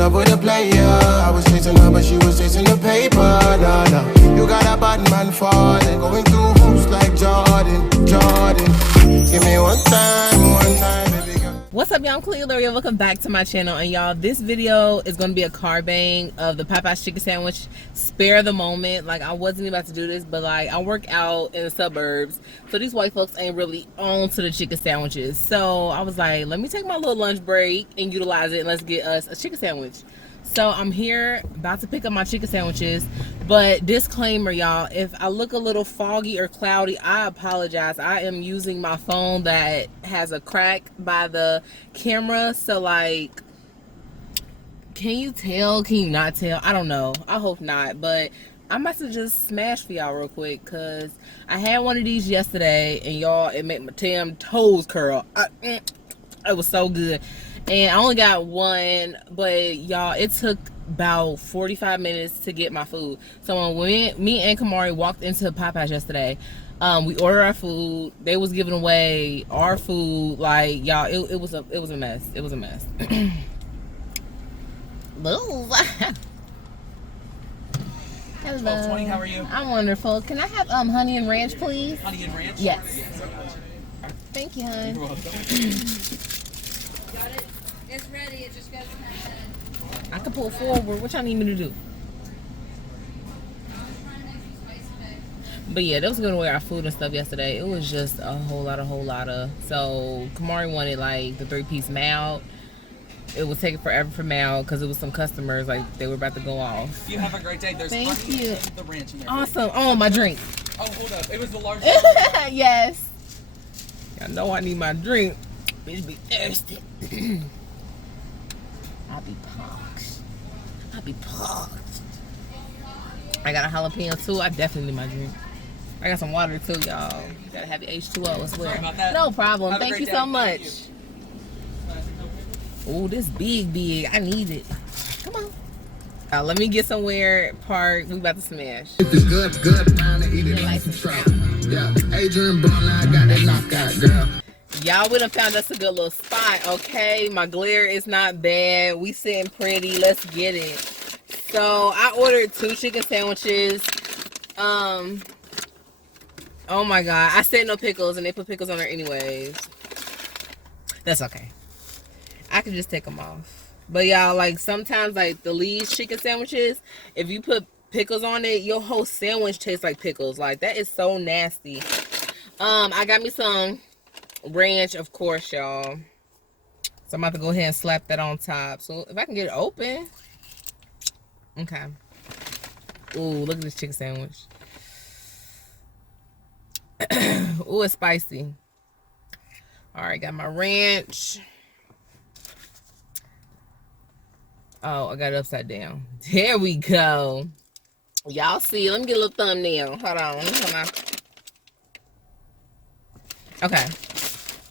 love with a player. I was chasing her, but she was chasing the paper. Nah, nah. You got a bad man falling, going through hoops like Jordan. Give me one time, baby girl. What's up, y'all? I'm Kahleia. Welcome back to my channel. And y'all, this video is going to be a car bang of the Popeyes chicken sandwich. Spare the moment. Like, I wasn't about to do this, but like, I work out in the suburbs, so these white folks ain't really on to the chicken sandwiches. So I was like, let me take my little lunch break and utilize it, and let's get us a chicken sandwich. So I'm here about to pick up my chicken sandwiches, but disclaimer, y'all, if I look a little foggy or cloudy, I apologize. I am using my phone that has a crack by the camera, so like, can you tell? Can you not tell? I don't know. I hope not, but I must have just smashed for y'all real quick, because I had one of these yesterday, and y'all, it made my damn toes curl. It was so good. And I only got one, but y'all, it took about 45 minutes to get my food. So when me and Kamari walked into Popeyes yesterday, we ordered our food. They was giving away our food. Like, y'all, it was a mess. It was a mess. Hello. Hello. 20, how are you? I'm wonderful. Can I have honey and ranch, please? Honey and ranch? Yes. Yes. Thank you, hon. You're welcome. Got it? It's ready. It just goes in that head. I can pull forward. What y'all need me to do? But yeah, they was giving away our food and stuff yesterday. It was just a whole lot of. So Kamari wanted like the 3-piece Mal. It was taking forever for Mal because it was some customers, like, they were about to go off. You have a great day. There's Thank honey you. and the ranch in there. Awesome. Oh, my drink. Oh, hold up. It was the large. Yes. I know I need my drink. Bitch be thirsty. I'll be parked. I got a jalapeno too. I definitely need my drink. I got some water too, y'all. Gotta have your H2O as well. Sorry about that. No problem. Have a Thank great you day. so much. Thank you. Oh, this big. I need it. Come on. Let me get somewhere parked. We about to smash. It's good, man, to eat it like some trout. Yeah, Adrian Brown, I got that knockout, girl. Y'all, we done found us a good little spot, okay? My glare is not bad. We sitting pretty. Let's get it. So, I ordered 2 chicken sandwiches. Oh my God. I said no pickles, and they put pickles on there anyways. That's okay. I can just take them off. But y'all, like, sometimes, like, the Lee's chicken sandwiches, if you put pickles on it, your whole sandwich tastes like pickles. Like, that is so nasty. I got me some ranch, of course, y'all. So I'm about to go ahead and slap that on top. So if I can get it open. Okay. Ooh, look at this chicken sandwich. Ooh, it's spicy. All right, got my ranch. Oh, I got it upside down. There we go. Y'all see. Let me get a little thumbnail. Hold on. Okay.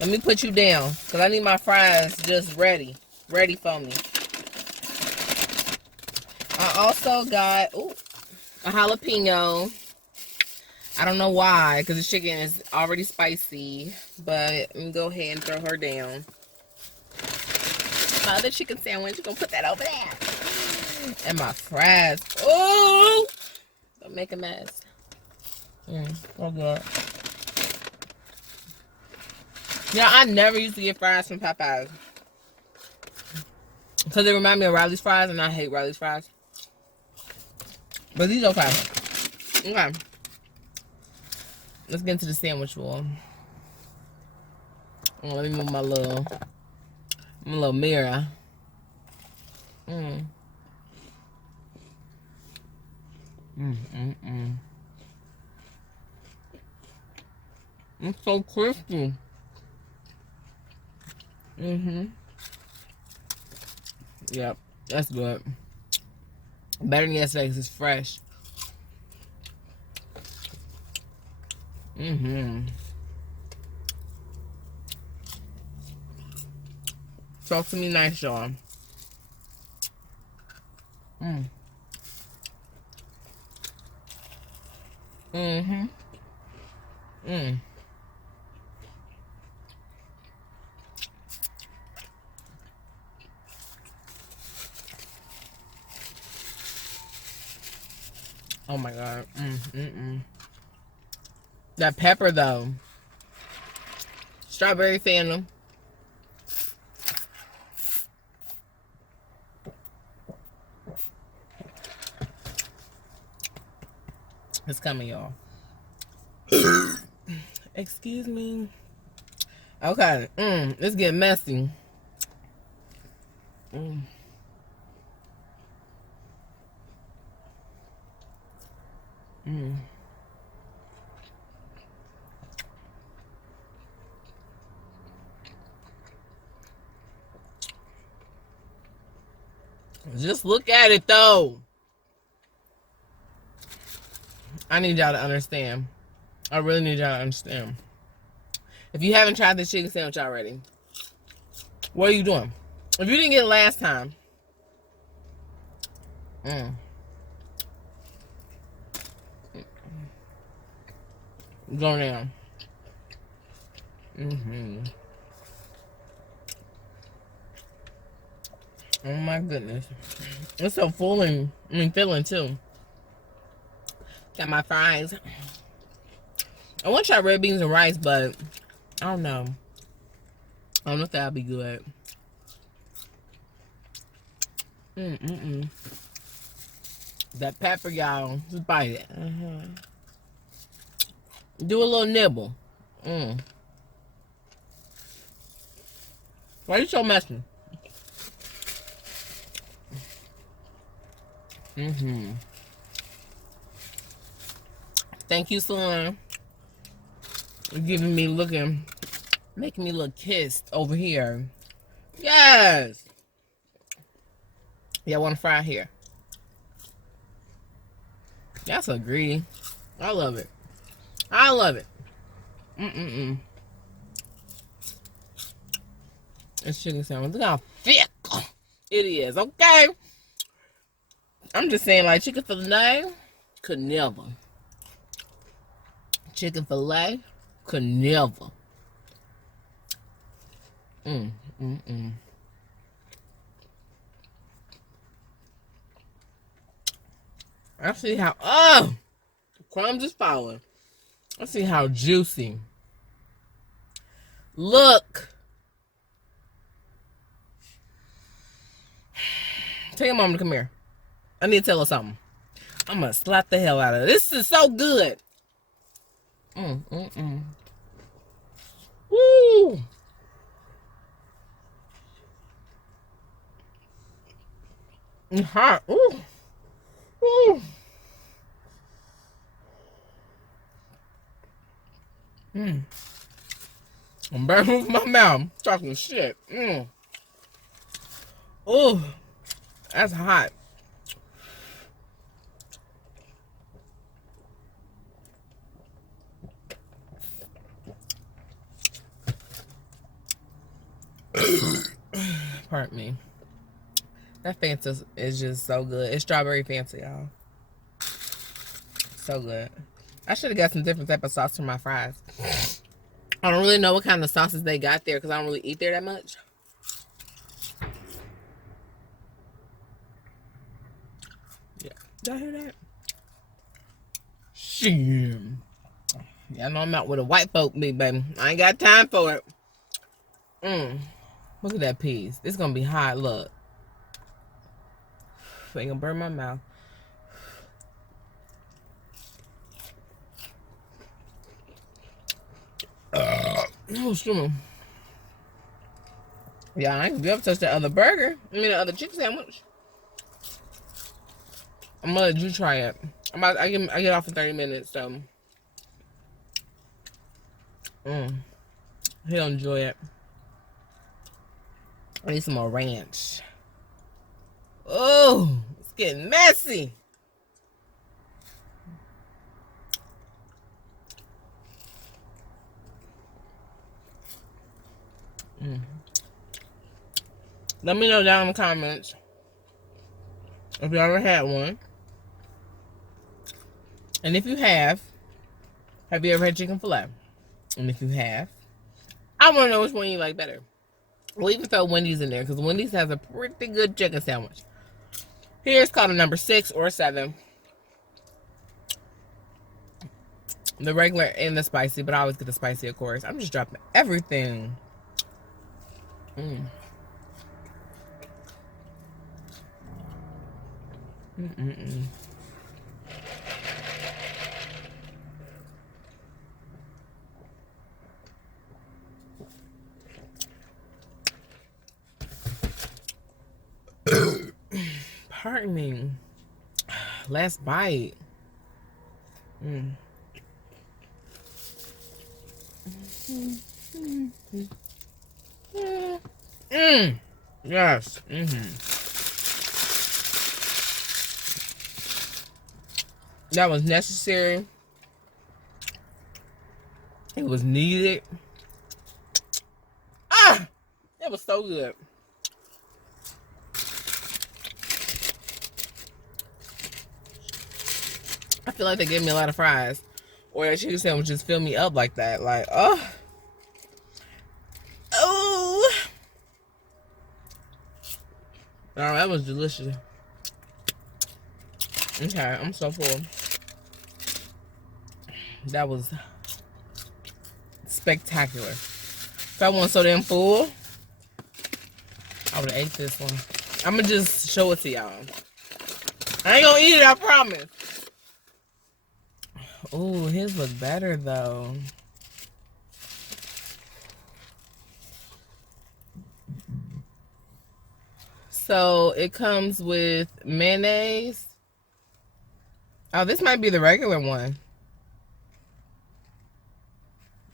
Let me put you down, because I need my fries just ready for me. I also got a jalapeno. I don't know why, because the chicken is already spicy, but let me go ahead and throw her down. My other chicken sandwich, we're going to put that over there. And my fries. Oh! Don't make a mess. So good. Yeah, I never used to get fries from Popeyes, because they remind me of Riley's fries, and I hate Riley's fries. But these are okay. Okay. Let's get into the sandwich bowl. Let me move my little mirror. It's so crispy. Yep, that's good. Better than yesterday because it's fresh. Talk to me nice, y'all. Oh my god. That pepper though. Strawberry fandom. It's coming, y'all. Excuse me. Okay. It's getting messy. Just look at it though. I need y'all to understand. I really need y'all to understand. If you haven't tried this chicken sandwich already, what are you doing? If you didn't get it last time, go down. Oh my goodness. It's so full and filling too. Got my fries. I want to try red beans and rice, but I don't know. I don't know if that'll be good. That pepper, y'all. Just bite it. Do a little nibble. Why are you so messy? Thank you, son. Giving me looking, making me look kissed over here. Yes. Yeah, I want to fry here. That's so greedy. I love it. I love it. It's chicken sandwich. Look how thick it is. Okay. I'm just saying, like, chicken filet could never. Chicken filet could never. I see how, the crumbs is falling. I see how juicy. Look. Tell your mom to come here. I need to tell her something. I'm gonna slap the hell out of it. This is so good. Woo. It's hot. Ooh. Ooh. I'm burning with my mouth. I'm talking shit. Oh, that's hot. Pardon me. That Fanta is just so good. It's strawberry Fanta, y'all. So good. I should have got some different type of sauce for my fries. I don't really know what kind of sauces they got there because I don't really eat there that much. Yeah. Did I hear that? Shit. Yeah, I know I'm out with a white folk, me, baby. I ain't got time for it. Look at that piece. It's gonna be hot. Look. Ain't gonna burn my mouth. Oh, excuse. Yeah, I ain't gonna touch that other burger. I mean, the other chicken sandwich. I'm gonna let you try it. I get off in 30 minutes, so he'll enjoy it. I need some more ranch. Oh, it's getting messy. Let me know down in the comments if you ever had one. And if you have you ever had chicken filet? And if you have, I want to know which one you like better. We'll even throw Wendy's in there because Wendy's has a pretty good chicken sandwich. Here's called a number 6 or 7. The regular and the spicy, but I always get the spicy, of course. I'm just dropping everything. Pardon me. Last bite. Yes. That was necessary. It was needed. Ah! That was so good. I feel like they gave me a lot of fries. Or that chicken sandwich just fill me up like that. Like, oh. Oh. Oh, that was delicious. Okay, I'm so full. That was spectacular. If I wasn't so damn full, I would have ate this one. I'm going to just show it to y'all. I ain't going to eat it, I promise. Oh, his look better, though. So, it comes with mayonnaise. Oh, this might be the regular one.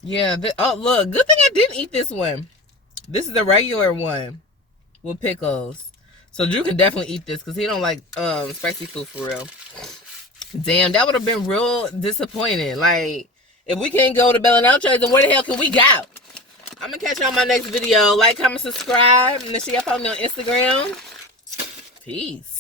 Yeah. Oh, look. Good thing I didn't eat this one. This is the regular one with pickles. So, Drew can definitely eat this because he don't like spicy food for real. Damn, that would have been real disappointing. Like, if we can't go to Bell and Outros, then where the hell can we go? I'm going to catch you on my next video. Like, comment, subscribe. And then see y'all follow me on Instagram. Peace.